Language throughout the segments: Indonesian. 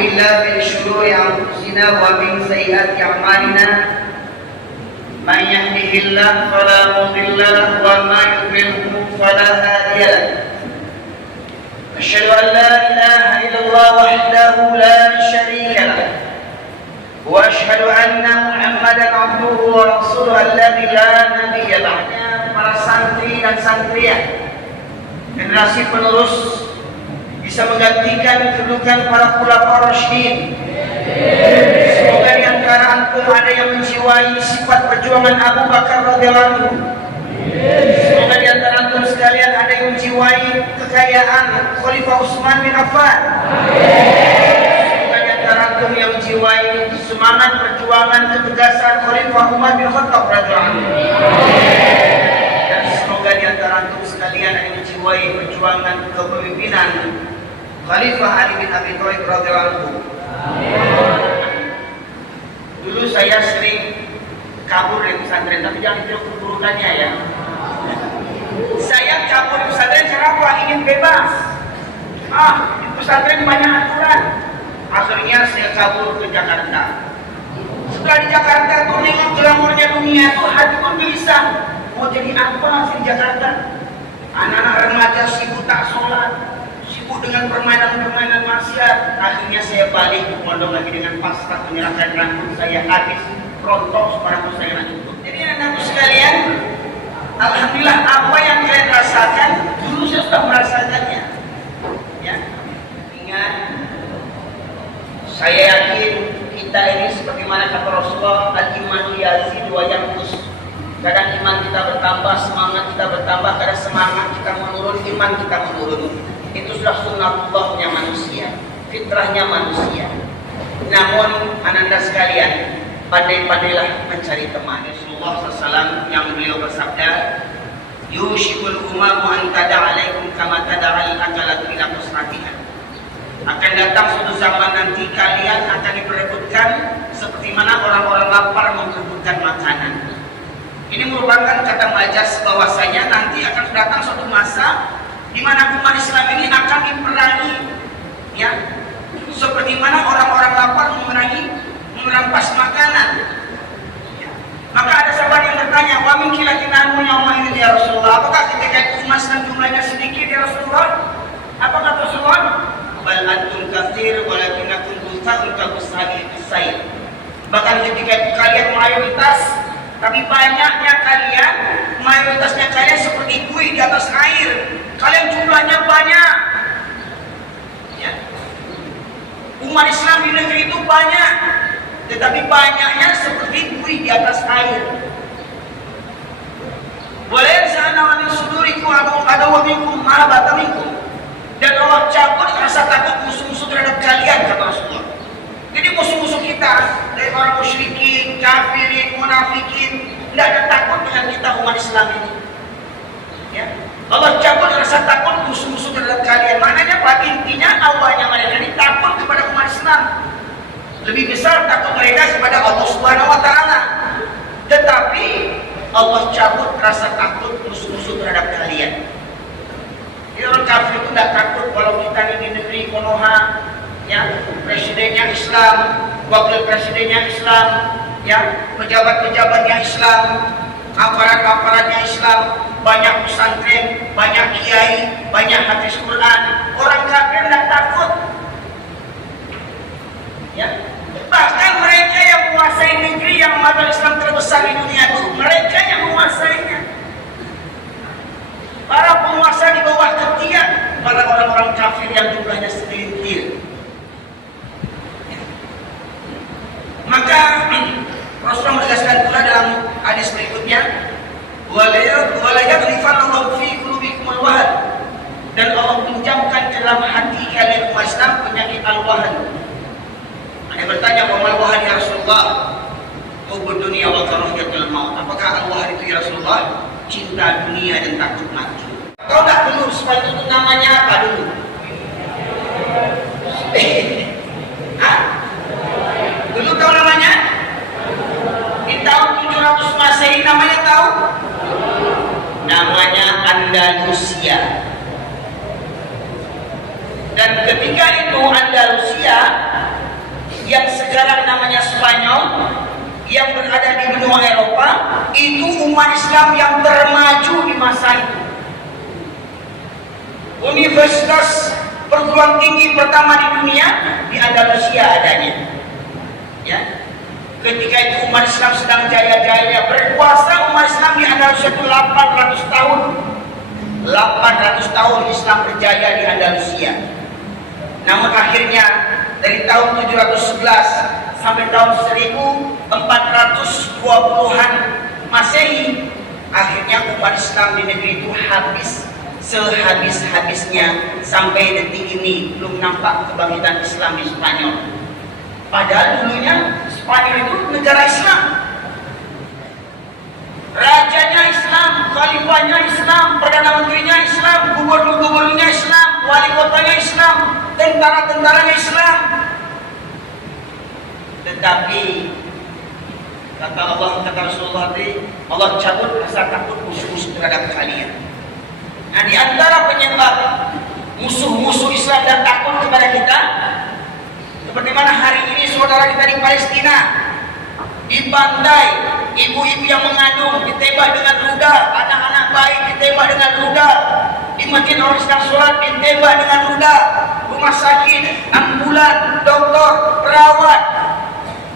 بالله من شرور أنفسنا ومن سيئات أعمالنا من يهده الله فلا مضل له وما يضلله فلا هادي له أشهد أن لا إله إلا الله وحده لا شريك له وأشهد أن محمدا عبده ورسوله الذي لا نبي بعده. Para santri dan santriah, generasi penerus bisa menggantikan kedudukan para khulafaur rasyidin. Semoga di antara antum ada yang menjiwai sifat perjuangan Abu Bakar radhiyallahu anhu. Semoga di antara antum sekalian ada yang menjiwai kekayaan Khalifah Utsman bin Affan. Semoga di antara antum yang menjiwai semangat perjuangan ketegasan Khalifah Umar bin Khattab radhiyallahu anhu. Dan semoga di antara antum sekalian ada yang menjiwai perjuangan kepemimpinan Khalifah Ali bin Abi Thalib radhiyallahu anhu. Dulu saya sering kabur dari pesantren, tapi jangan ditiru keturunannya ya. Saya kabur di pesantren karena aku ingin bebas. Di pesantren banyak aturan. Akhirnya saya kabur ke Jakarta. Setelah di Jakarta tuh nengok glamornya dunia tuh hati pun gelisah. Mau jadi apa sih di Jakarta? Anak-anak remaja sibuk tak sholat, sibuk dengan permainan-permainan maksiat. Akhirnya saya balik ke pondok lagi dengan pasrah menyerahkan rambut saya habis rontok sekarang saya nak cukup. Jadi anak-anakku sekalian, alhamdulillah apa yang kalian rasakan dulu saya sudah merasakannya. Ya, ingat, saya yakin kita ini sebagaimana kata Rasulullah, al-imanu yazid wa yanqus. Kadang iman kita bertambah, semangat kita bertambah, kadang semangat kita menurun, iman kita menurun. Itu sudah sunnatullahnya manusia, fitrahnya manusia. Namun ananda sekalian, pandai-pandailah mencari teman. Rasulullah SAW yang beliau bersabda, yushikul umamu an tada'alaikum kama tada'al akalatu ila qusratiha. Akan datang suatu zaman nanti kalian akan diperebutkan seperti mana orang-orang lapar memperebutkan makanan. Ini merupakan kata majas bahwasanya nanti akan datang suatu masa di mana umat Islam ini akan diperangi, ya, seperti mana orang-orang lapar merampas makanan. Ya. Maka ada sahabat yang bertanya, wa min kilatinahum yawma idzin ya Rasulullah, apakah ketika emas dan jumlahnya sedikit ya Rasulullah? Apa kata Rasulullah? Bal antum katsir walakinakum tusa'un kabusahil bisayr. Bahkan ketika itu kalian mayoritas, tapi banyaknya kalian, mayoritasnya kalian seperti buih di atas air. Kalian jumlahnya banyak. Ya. Umat Islam di negeri itu banyak, tetapi banyaknya seperti buih di atas air. Boleh sana wa min sudurikum adawabikum ma'abataminkum. Dan Allah cabut rasa takut musuh-musuh terhadap kalian, kata Rasulullah. Jadi musuh-musuh kita dari orang musyrikin, kafirin, munafikin, tidak ada takut dengan kita umat Islam ini. Ya. Allah cabut rasa takut musuh-musuh terhadap kalian. Maknanya pada intinya awalnya mereka ini takut kepada umat Islam. Lebih besar takut mereka kepada Allah Subhanahu wa taala. Tetapi Allah cabut rasa takut musuh-musuh terhadap kalian. Jadi orang kafir itu tidak takut kalau kita ini negeri Konoha, ya, presidennya Islam, wakil presidennya Islam, ya, pejabat-pejabatnya Islam, aparat-aparatnya Islam, banyak pesantren, banyak kiai, banyak hafiz Quran. Orang kafir tidak takut. Ya. Bahkan mereka yang menguasai negeri yang umat Islam terbesar di dunia itu, mereka yang menguasainya. Para penguasa di bawah ketiak para orang-orang kafir yang jumlahnya segelintir. Maka Rasulullah menegaskan pula dalam hadis berikutnya, wala yadrifanallahu fi qulubikumul wahn, dan Allah pinjamkan dalam hati kalian umat Islam penyakit al-wahn. Ada bertanya, wa mal wahn ya Rasulullah? Hubbud dunya wa karahiyatul maut. Apakah al-wahn itu ya Rasulullah? Cinta dunia dan takut mati. Tahu tak dulu sepatu itu namanya apa dulu? Dulu tahu namanya? Di tahun 700 Masehi namanya tahu? Namanya Andalusia. Dan ketika itu Andalusia yang sekarang namanya Spanyol, yang berada di benua Eropa, itu umat Islam yang termaju di masa itu. Universitas perguruan tinggi pertama di dunia di Andalusia adanya. Ya. Ketika itu umat Islam sedang jaya-jaya berkuasa, umat Islam di Andalusia itu 800 tahun. 800 tahun Islam berjaya di Andalusia. Namun akhirnya dari tahun 711 sampai tahun 1420-an Masehi, akhirnya umat Islam di negeri itu habis sehabis-habisnya. Sampai detik ini belum nampak kebangkitan Islam di Spanyol. Padahal dulunya Spanyol itu negara Islam, rajanya Islam, khalifahnya Islam, perdana menterinya Islam, gubernur-gubernurnya Islam, wali kotanya Islam, tentara-tentaranya Islam. Tetapi kata Allah, kata Rasulullah tadi, Allah cabut rasa takut musuh-musuh terhadap kalian. Nah, di antara penyebab musuh-musuh Islam dan takut kepada kita, seperti mana hari ini saudara kita di Palestina dibantai, ibu-ibu yang mengandung ditembak dengan rudal, anak-anak bayi ditembak dengan rudal, di masjid orang sedang sholat ditembak dengan rudal, rumah sakit, ambulan, dokter, perawat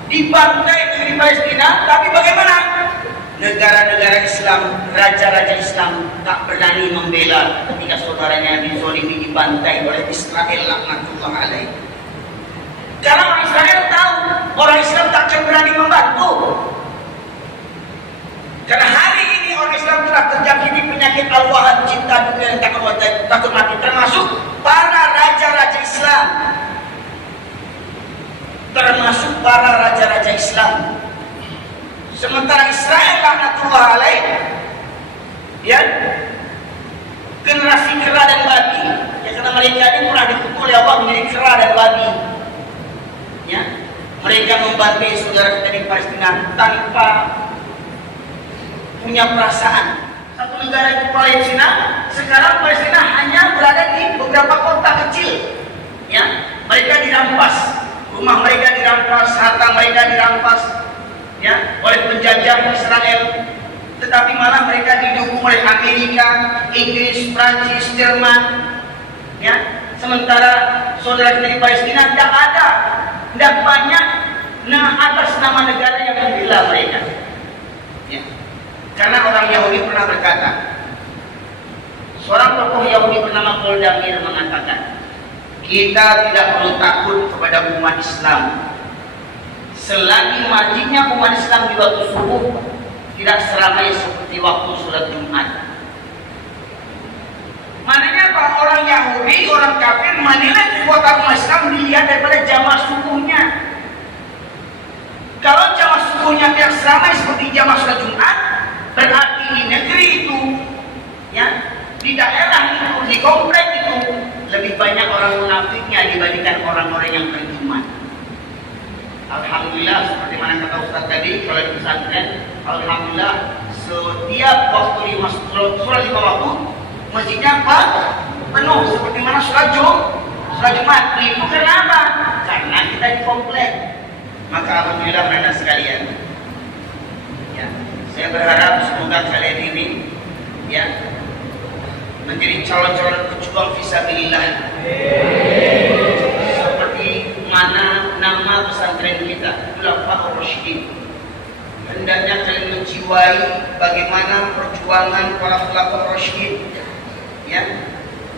dibantai di Palestina. Tapi bagaimana? Negara-negara Islam, raja-raja Islam tak berani membela ketika saudaranya dizolimi, dibantai oleh Israel laknatullah alaih. Karena orang Israel tahu orang Islam tak akan berani membantu. Karena hari ini orang Islam telah terjangkiti penyakit al-wahan, cinta dunia dan takut mati, termasuk para raja-raja Islam. Termasuk para raja-raja Islam. Sementara Israel laknatullah alaih, ya, generasi kera dan babi, ya, karena mereka ini pernah dikutuk oleh Allah menjadi kera dan babi. Ya, mereka membantai saudara kita di Palestina tanpa punya perasaan. Satu negara itu Palestina, sekarang Palestina hanya berada di beberapa kota kecil. Ya, mereka dirampas, rumah mereka dirampas, harta mereka dirampas, ya, oleh penjajah Israel. Tetapi malah mereka didukung oleh Amerika, Inggris, Prancis, Jerman. Ya, sementara saudara kita di Palestina tidak banyak atas nama negara yang membela mereka. Ya. Karena orang Yahudi pernah berkata, seorang tokoh Yahudi bernama Goldamir mengatakan, kita tidak perlu takut kepada umat Islam selagi majunya umat Islam di waktu subuh tidak seramai seperti waktu sholat Jumat. Maknanya apa? Orang Yahudi, orang kafir menilai kekuatan umat Islam dilihat daripada jamaah subuhnya. Kalau jamaah subuhnya tidak seramai seperti jamaah sholat Jumat, berarti di negeri itu, ya, di daerah itu, di komplek itu lebih banyak orang munafiknya dibandingkan orang-orang yang beriman. Alhamdulillah, seperti mana kata Ustaz tadi, kalau di pesantren, alhamdulillah setiap waktu sholat lima waktu masjidnya apa? Penuh, seperti mana sholat Jumat. Itu kenapa? Karena kita di komplek. Maka alhamdulillah mereka sekalian, ya, saya berharap semoga kalian ini, ya, menjadi calon-calon pejuang fisabilillah. Seperti mana nama pesantren kita, Khulafaur Rasyidin. Hendaknya kalian menjiwai bagaimana perjuangan para Khulafaur Rasyidin. Ya,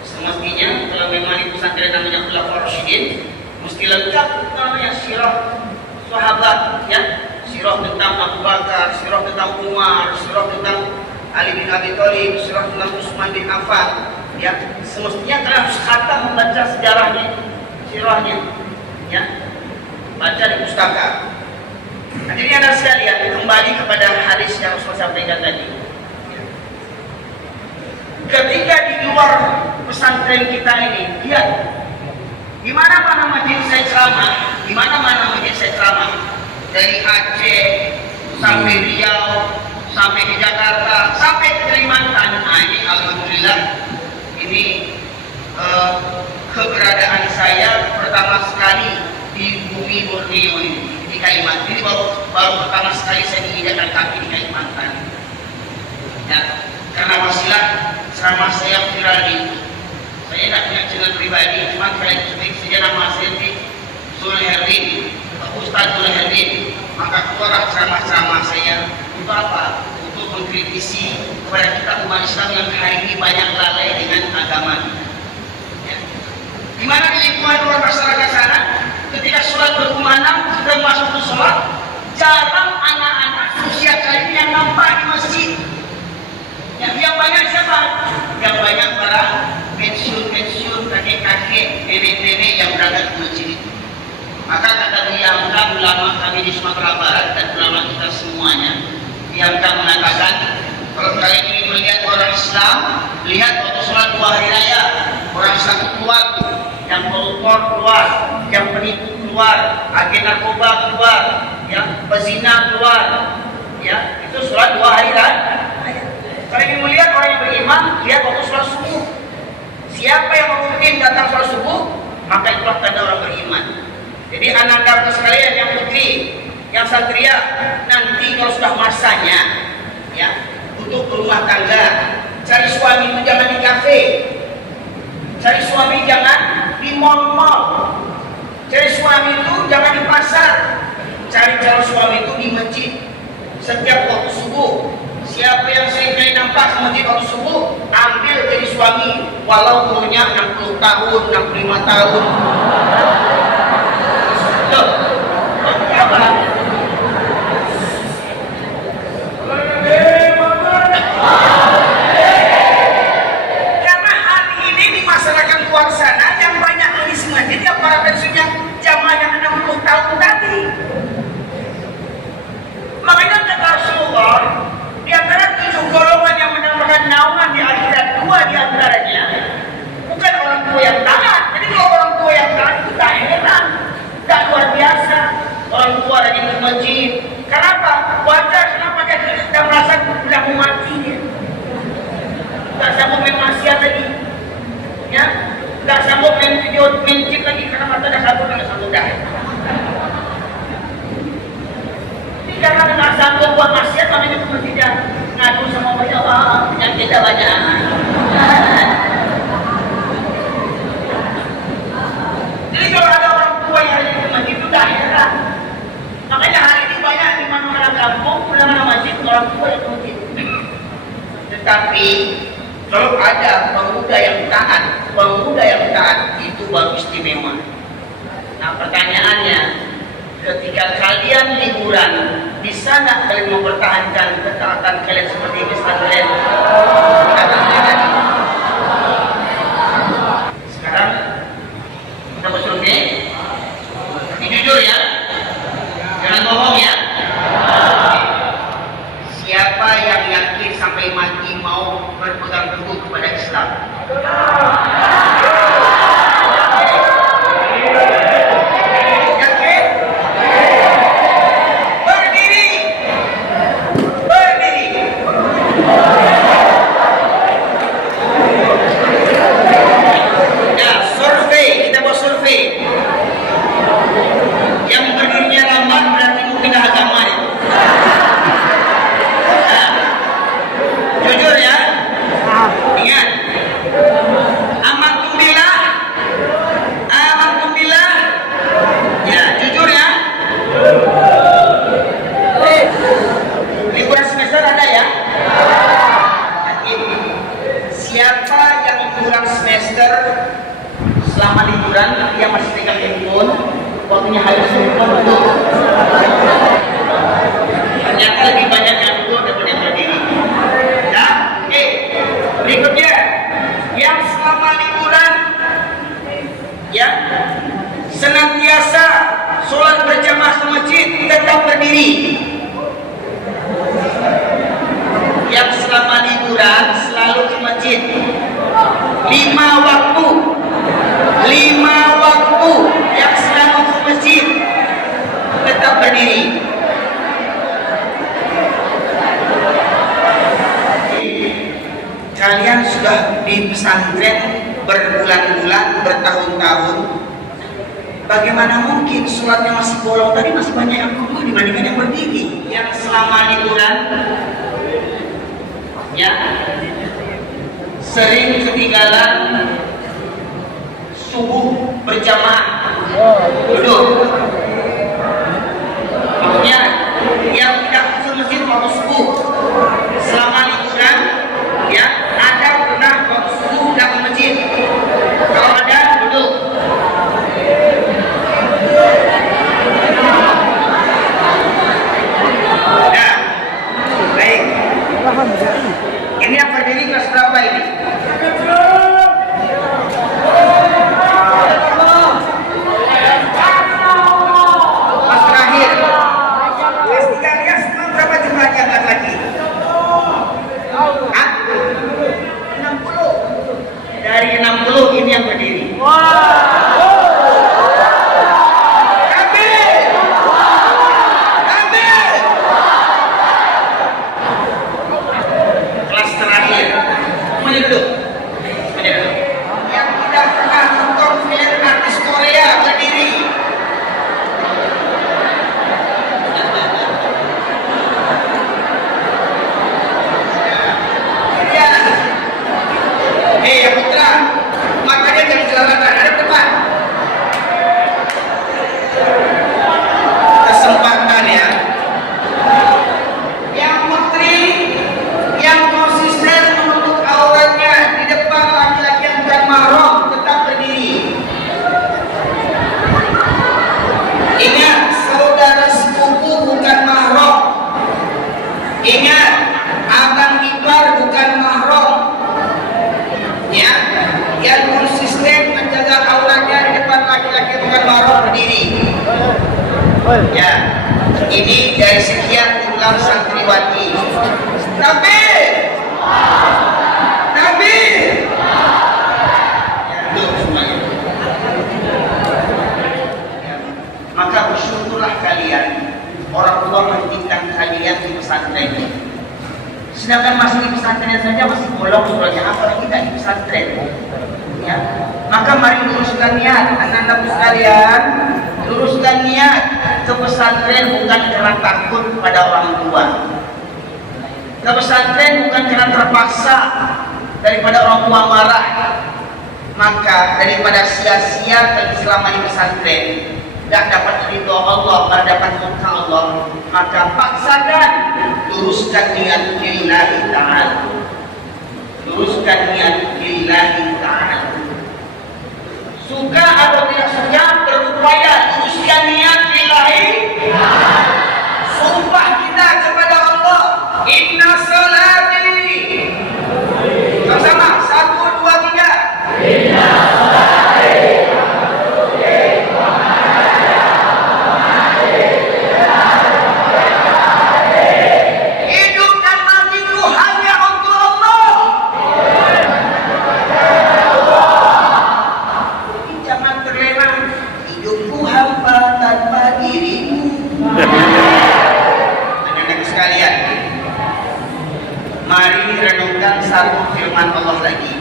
semestinya kalau memang di pesantren namanya Khulafaur Rasyidin, mesti lengkap namanya sirah sahabat, ya, sirah tentang Abu Bakar, sirah tentang Umar, sirah tentang Ali bin Abi Thalib, sirah tentang Utsman bin Affan. Ya, semestinya kalian harus khatam membaca sejarahnya, sirahnya, ya, baca di pustaka. Hadirin ada sekalian, kembali kepada hadis yang saya sampaikan tadi. Ketika di luar pesantren kita ini, lihat di mana-mana masjid saya ceramah, di mana-mana masjid saya ceramah, dari Aceh sampai Riau, sampai di Jakarta, sampai ke Kalimantan. Nah, ini alhamdulillah, ini keberadaan saya pertama sekali di bumi di Borneo ini, di Kalimantan. Ini baru pertama sekali saya menginjakkan kaki di Kalimantan. Ya, karena wasilah selama saya viral di YouTube. Saya tidak punya channel pribadi, cuma kalian ketik saja nama saya di Zulherdin, Ustaz Zulherdin. Maka keluarlah ceramah-ceramah saya untuk apa? Untuk mengkritisi kepada kita umat Islam yang hari ini banyak lalai dengan agama. Ya. Di mana di lingkungan luar masyarakat sana, ketika sholat berkumandang, sudah masuk ke sholat, jarang anak-anak usia kali ini yang nampak di masjid. Yang banyak siapa? Yang banyak para pensiun, kakek-kakek, nenek-nenek yang berangkat ke masjid itu. Maka kata ulama kami di Sumatera Barat dan ulama kita semuanya, yang mengatakan kalau kalian ingin melihat orang Islam, lihat waktu sholat 2 hari raya, orang Islam itu keluar, yang koruptor keluar, yang penipu keluar, agen narkoba keluar, yang pezina keluar, ya itu sholat 2 hari raya. Kalau ingin melihat orang yang beriman, lihat waktu sholat subuh. Siapa yang mungkin datang sholat subuh, maka itulah tanda orang beriman. Jadi anak-anak sekalian yang putri, yang satria, nanti kalau sudah masanya, ya untuk berumah tangga, cari suami itu jangan di kafe, cari suami jangan di mall-mall, cari suami itu jangan di pasar, cari calon suami itu di masjid. Setiap waktu subuh, siapa yang seringkali nampak ke masjid waktu subuh, ambil jadi suami, walau umurnya 60 tahun, 65 tahun. Loh, apa? Karena hari ini di masyarakat luar sana yang banyak mengisi masjid yang para pensiunnya jamaah yang 60 tahun tadi. Makanya kata Rasulullah, di antara 7 golongan yang mendapatkan naungan di akhirat, 2 di antaranya bukan orang tua yang taat. Jadi kalau orang tua yang taat itu tak heran, tak luar biasa. Orang tua rajin ke masjid. Kenapa? Wajar, kenapa dia tidak merasa sudah mati dia. Tak sanggup main maksiat lagi, ya, tak sanggup main video, main chip lagi karena mata dah satu dah. Karena tidak sanggup buat maksiat, makanya itu tidak ngadu sama Allah, yang kita banyak. Jadi kalau ada orang tua yang ada di masjid itu dah heran. Makanya hari ini banyak di mana-mana kampung, mana-mana masjid, orang tua yang ke masjid. Tetapi kalau ada pemuda yang taat itu baru istimewa. Nah pertanyaannya, ketika kalian liburan, di sana kalian mempertahankan ketaatan kalian seperti ini kalian. Sekarang kita bersurvei, ini jujur ya, jangan bohong ya. Siapa yang yakin sampai mati mau berpegang teguh kepada Islam? Selama liburan dia masih pegang handphone, waktunya habis handphone itu. Ternyata lebih banyak yang duduk daripada yang berdiri. Ya, oke. Berikutnya, yang selama liburan, ya, senantiasa sholat berjamaah ke masjid tetap berdiri. Yang selama liburan selalu ke masjid. 5 waktu yang selalu ke masjid tetap berdiri. Kalian sudah di pesantren berbulan-bulan, bertahun-tahun, Bagaimana mungkin sholatnya masih bolong tadi masih banyak yang duduk dibandingkan yang berdiri? Yang selama liburan, ya, sering ketinggalan subuh berjamaah duduk. Maksudnya yang tidak ke masjid waktu subuh selama liburan, ya, ada pernah waktu subuh tidak ke masjid? Kalau ada duduk. Nah, baik. Ini yang berdiri kelas berapa ini? Kelas terakhir. Kelas 3 lihat semua berapa jumlahnya angkat lagi? Hah? 60. Dari 60 ini yang berdiri. Yang tidak pernah nonton film artis Korea berdiri. Ya. Ya putra, makanya jangan selawatan ada depan. Kesempatan ya. Yang putri, yang konsisten menutup auratnya di depan laki-laki yang bukan mahram tetap berdiri. Ingat, saudara sepupu bukan mahram. Ingat, abang ipar bukan mahram. Ya, yang konsisten menjaga auratnya di depan laki-laki yang bukan mahram berdiri. Ya, ini dari sekian jumlah santriwati. Tapi maka bersyukurlah kalian, orang tua menitipkan kalian di pesantren. Sedangkan masih di pesantren saja masih bolong umrohnya, apalagi tidak di pesantren. Ya, maka mari luruskan niat, anak-anakku sekalian, luruskan niat ke pesantren bukan karena takut pada orang tua. Ke pesantren bukan karena terpaksa daripada orang tua marah. Maka daripada sia-sia pergi selama di pesantren, tidak dapat ridho Allah, tidak dapat murka Allah, maka paksakan, luruskan niat lillahi ta'ala. Luruskan niat lillahi ta'ala. Suka atau tidak suka, berupaya luruskan niat lillahi ta'ala. Sumpah kita kepada Allah, inna salati. Sama-sama, 1, 2, 3. Inna salati. Mari renungkan satu firman Allah lagi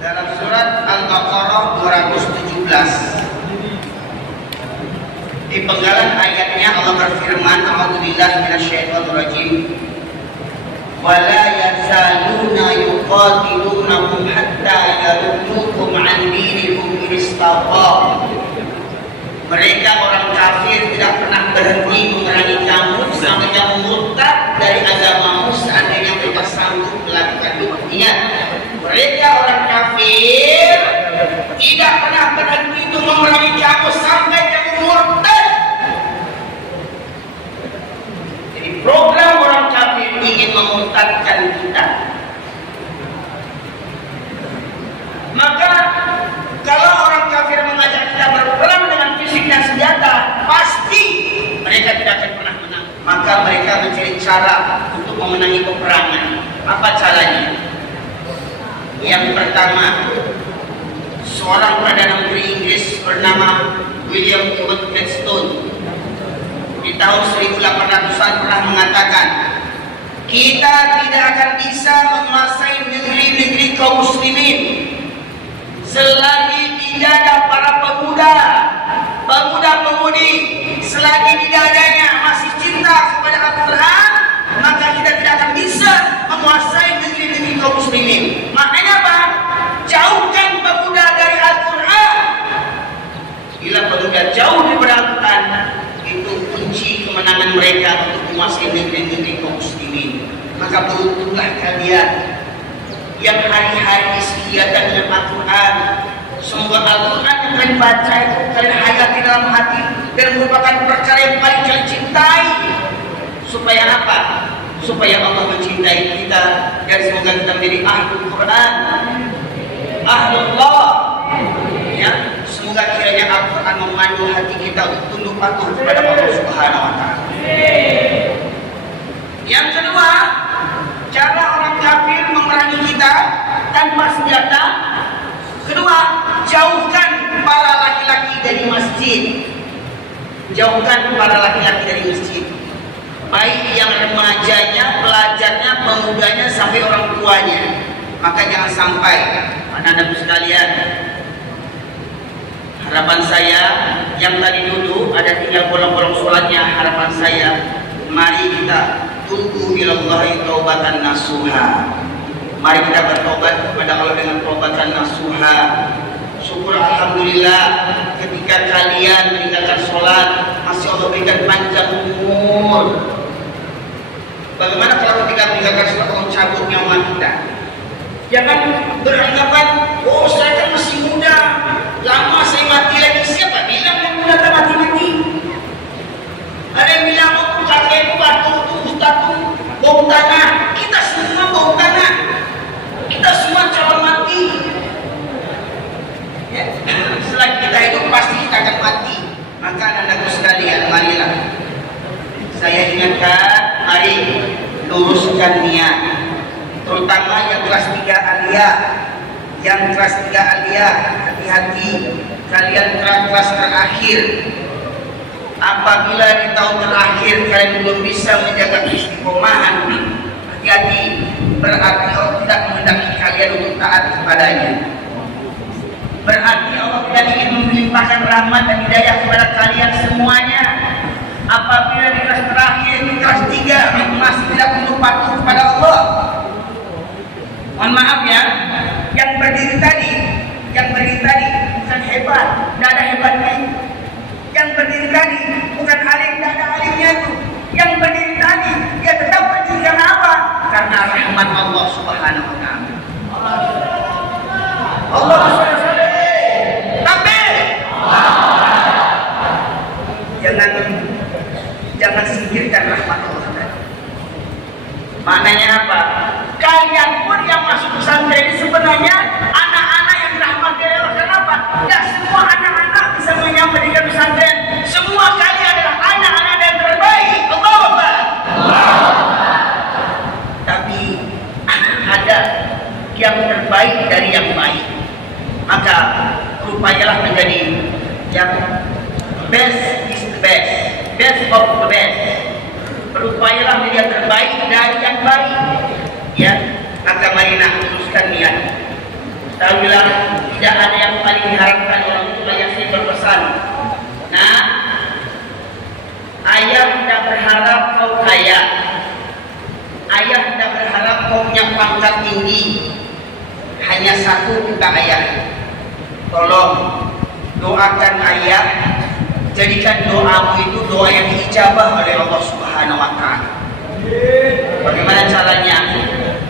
dalam surat Al-Baqarah 217. Di penggalan ayatnya Allah berfirman, a'udzubillahi minasyaitonir rajim. Wala yazaluna yuqatilunakum hatta yaruddukum an dinikum in istata'u. Mereka orang kafir tidak pernah berhenti memerangi kamu sampai kamu murtad dari agamamu seandainya mereka sanggup melakukan itu. Ingat, mereka orang kafir tidak pernah berhenti untuk memerangi kamu sampai kamu murtad. Jadi program orang kafir ingin memurtadkan kita. Maka kalau orang kafir mengajak kita berperang dengan fisik dan senjata, pasti mereka tidak akan pernah menang. Maka mereka mencari cara untuk memenangi peperangan. Apa caranya? Yang pertama, seorang Perdana Menteri Inggris bernama William Ewart Gladstone di tahun 1800-an pernah mengatakan, kita tidak akan bisa menguasai negeri-negeri kaum muslimin selagi tidak ada para pemuda menguasai negeri-negeri kaum muslimin. Maknanya apa? Jauhkan pemuda dari Al-Quran. Bila pemuda jauh dari Al-Quran, itu kunci kemenangan mereka untuk menguasai negeri-negeri kaum muslimin. Maka beruntunglah kalian yang hari-hari kegiatan dengan Al-Quran. Semoga Al-Quran yang kalian baca itu kalian hayati dalam hati dan merupakan perkara yang paling kalian cintai. Supaya apa? Supaya Allah mencintai kita dan semoga kita menjadi ahlul Quran, ahlullah. Ya, semoga kiranya Al-Quran memandu hati kita untuk tunduk patuh kepada Allah Subhanahu wa Ta'ala. Yang kedua, cara orang kafir memerangi kita tanpa senjata. Kedua, jauhkan para laki-laki dari masjid. Jauhkan para laki-laki dari masjid. Baik yang remajanya, pelajarnya, pemudanya, sampai orang tuanya. Maka jangan sampai, anak-anak sekalian, harapan saya yang tadi duduk ada tinggal bolong-bolong sholatnya. Harapan saya, mari kita tubu ilallahi taubatan nasuha. Mari kita bertobat kepada Allah dengan taubatan nasuha. Syukur alhamdulillah ketika kalian meninggalkan sholat masih Allah berikan panjang umur. Bagaimana kalau ketika meninggalkan sholat Allah cabut nyawa kita? Jangan beranggapan, oh saya kan masih muda, lama saya mati lagi. Siapa bilang yang muda tak mati-mati? Ada yang bilang, oh kakekku batu, ustadku bau tanah. Kita semua bau tanah. Kita semua calon mati. Ya. Setelah kita hidup pasti kita akan mati. Maka anak-anakku sekalian, marilah saya ingatkan, mari luruskan niat. Terutama yang kelas 3 aliyah. Yang kelas 3 aliyah, hati-hati. Kalian kelas terakhir. Apabila di tahun terakhir kalian belum bisa menjaga istiqomahan, hati-hati. Berarti Allah tidak menghendaki kalian untuk taat kepadanya. Berarti Allah tidak ingin melimpahkan rahmat dan hidayah kepada kalian semuanya. Apabila di kelas terakhir, di kelas 3 masih tidak tunduk patuh kepada Allah. Mohon maaf ya, yang berdiri tadi bukan hebat, tidak ada hebatnya. Yang berdiri tadi bukan alim, tidak ada alimnya itu. Yang berdiri tadi, dia tetap berdiri karena apa? Karena rahmat Allah Subhanahu wa Ta'ala. Allah jangan singkirkan rahmat Allah. Maknanya apa? Kalian pun yang masuk pesantren ini sebenarnya anak-anak yang dirahmati Allah. Kenapa? Tidak semua anak-anak bisa menyampaikan pesantren. Semua kalian adalah anak-anak yang terbaik. Allah. Tapi ada yang terbaik dari yang baik. Maka upayalah menjadi yang best is the best, best of the best. Berupayalah menjadi yang terbaik dari yang baik. Ya, maka marilah luruskan niat. Tahuilah tidak ada yang paling diharapkan orang tua yang saya berpesan. Nah, ayah tidak berharap kau kaya. Ayah tidak berharap kau punya pangkat tinggi. Hanya satu kita ayah. Tolong doakan ayah. Jadikan doamu itu doa yang diijabah oleh Allah Subhanahu wa Ta'ala. Bagaimana caranya?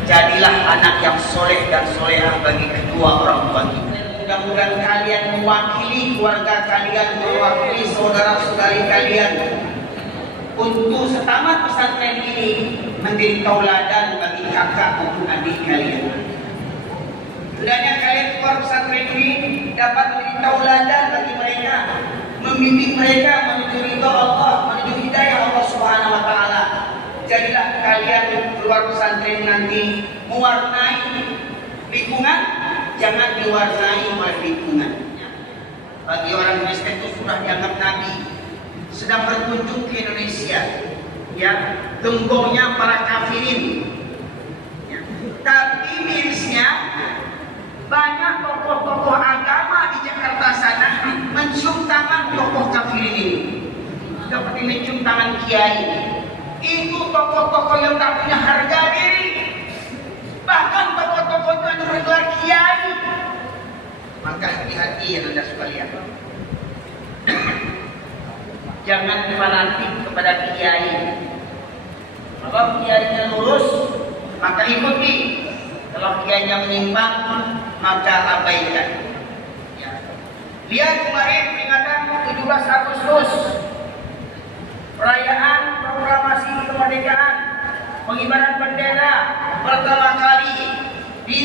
Jadilah anak yang soleh dan solehah bagi kedua orang tua kita. Mudah-mudahan kalian mewakili keluarga kalian, mewakili saudara-saudari kalian untuk setamat pesantren ini menjadi tauladan bagi kakak maupun adik kalian. Hendaknya kalian keluar pesantren ini dapat menjadi tauladan bagi mereka, membimbing mereka menuju ridha Allah, menuju hidayah Allah Subhanahu wa Ta'ala. Jadilah kalian keluar pesantren nanti mewarnai lingkungan, jangan diwarnai oleh lingkungan. Bagi orang Kristen itu sudah dianggap nabi, sedang berkunjung ke Indonesia, ya, gembongnya para kafirin. Ya. Tapi mirisnya banyak tokoh-tokoh agama di Jakarta sana mencium tangan tokoh kafirin ini, seperti mencium tangan kiai. Itu tokoh-tokoh yang tak punya harga diri, hati Anda sekalian. Jangan fanatik kepada kiai. Kalau kiainya lurus, maka ikuti. Kalau kiainya menyimpang, maka abaikan. Ya. Lihat kemarin peringatan 17 Agustus, perayaan proklamasi kemerdekaan, pengibaran bendera pertama kali di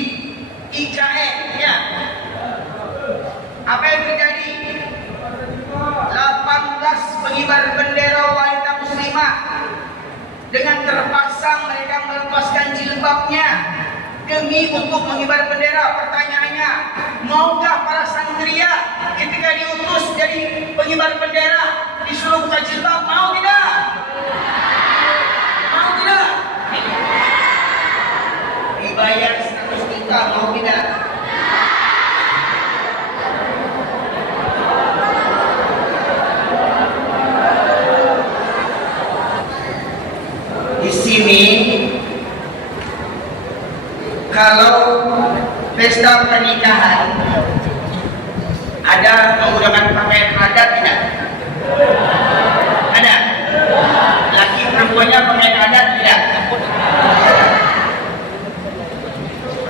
IKN. Ya. Apa yang terjadi? 18 pengibar bendera wanita muslimah dengan terpaksa mereka melepaskan jilbabnya demi untuk mengibar bendera. Pertanyaannya, maukah para santria ketika diutus jadi pengibar bendera disuruh buka jilbab? Mau tidak? Mau tidak? Dibayar 100 juta, mau tidak? Di sini kalau pesta pernikahan ada menggunakan pakaian adat tidak? Ada. Laki perempuannya pakaian adat tidak?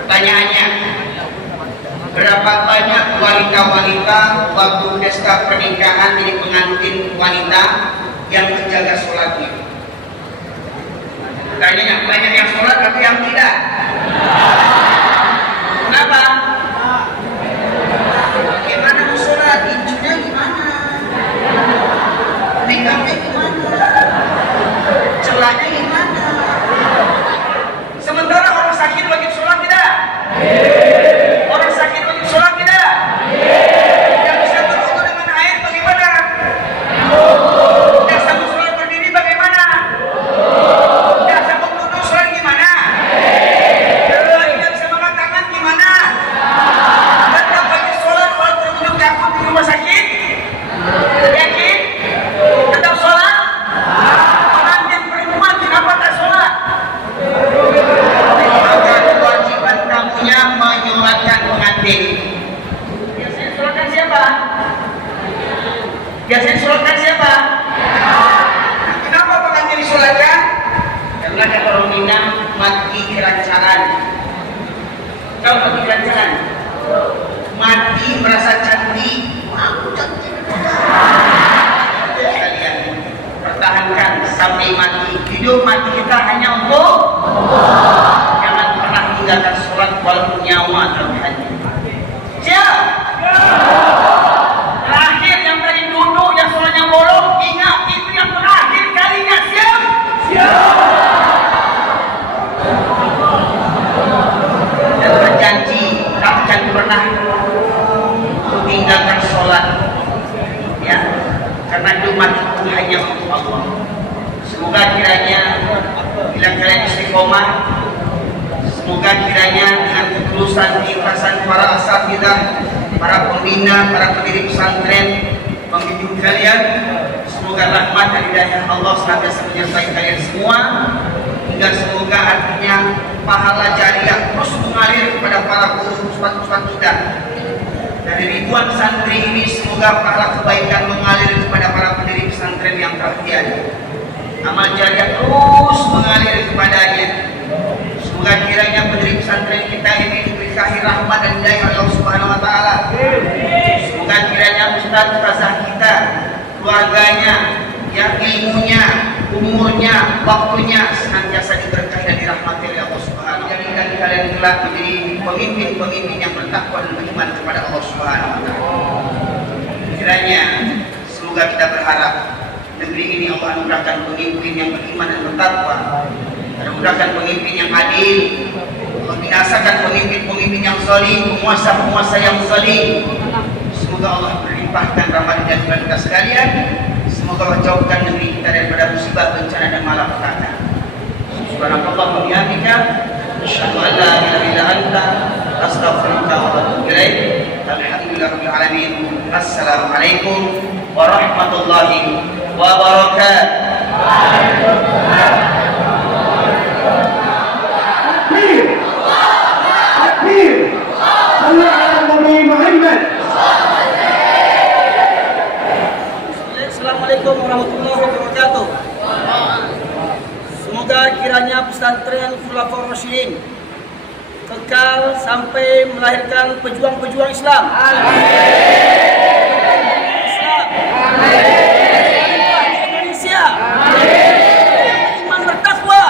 Pertanyaannya, berapa banyak wanita-wanita waktu pesta pernikahan jadi pengantin wanita yang menjaga sholatnya? Tanya, banyak yang sholat tapi yang tidak. Kenapa? Gimana mau sholat? Injunya gimana? Makeupnya gimana? Celahnya gimana? Sementara orang sakit wajib sholat tidak? Orang sakit wajib sholat tidak? Yang bisa berwudu dengan air bagaimana? Yang sanggup sholat berdiri bagaimana? Biasanya sholatkan siapa? Kenapa pengantin disolatkan? Karena kata orang Minang mati kerancangan. Tahu mati kerancangan? Mati merasa cantik. Aku cantik. Kalian pertahankan sampai mati. Hidup mati kita hanya untuk jangan pernah tinggalkan sholat walaupun nyawa dalam hati. Siap? Terakhir yang tadi duduk yang sholatnya bolong, ingat itu yang terakhir kalinya. Siap? Siap. Dan berjanji takkan pernah tinggalkan sholat, ya, karena umat itu hanya untuk Allah. Semoga kiranya bila kalian istiqomah, semoga kiranya dengan ketulusan keikhlasan para asatidzah, para pembina, para pendiri pesantren, pembimbing kalian, semoga rahmat dan hidayah Allah senantiasa menyertai kalian semua, hingga semoga artinya pahala jariah terus mengalir kepada para guru ustaz-ustaz kita. Dari ribuan santri ini semoga pahala kebaikan mengalir kepada para pendiri pesantren yang tertiada. Amal jariah terus mengalir kepadanya. Semoga kiranya pendiri pesantren kita ini diberkahi rahmat dan hidayah Allah Subhanahu wa taala. Semoga kiranya ustaz-ustazah kita, keluarganya, yang ilmunya, umurnya, waktunya senantiasa diberkahi dan dirahmati oleh Allah Subhanahu wa taala. Jadikan kalian kelak menjadi pemimpin-pemimpin yang bertakwa dan beriman kepada Allah Subhanahu wa taala. Kiranya semoga kita berharap negeri ini Allah anugerahkan pemimpin yang beriman dan bertakwa. Anugerahkan pemimpin yang adil, membinasakan pemimpin-pemimpin yang zalim, penguasa-penguasa yang zalim. Semoga Allah berlimpahkan rahmat dan kepada kita sekalian. Semoga Allah jauhkan negeri kita daripada musibah, bencana dan malapetaka. Subhanallah wa bihamdika, asyhadu an la ilaha illa anta, astaghfiruka wa atubu ilaik. Alhamdulillahirabbil alamin. Assalamualaikum warahmatullahi wabarakatuh. صلى على النبي محمد pesantren Khulafaur Rasyidin kekal sampai melahirkan pejuang-pejuang Islam. Islam. Indonesia. Iman bertakwa.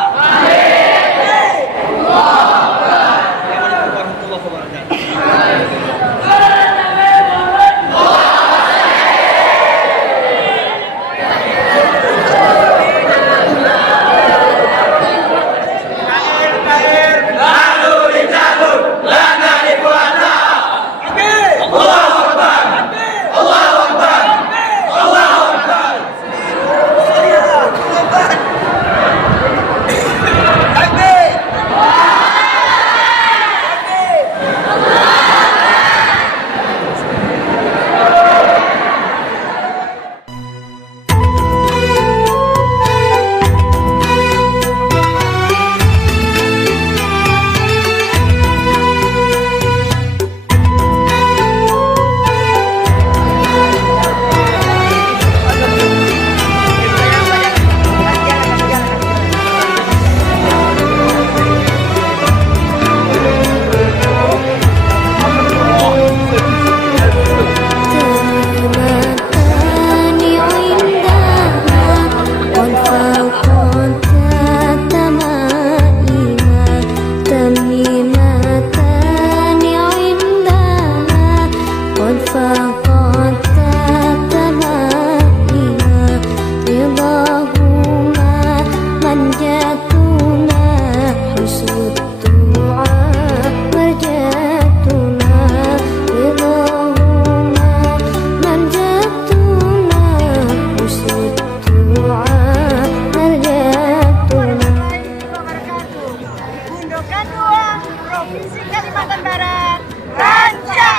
Assalamualaikum warahmatullahi wabarakatuh. Kedua, Provinsi Kalimantan Barat, Rancang.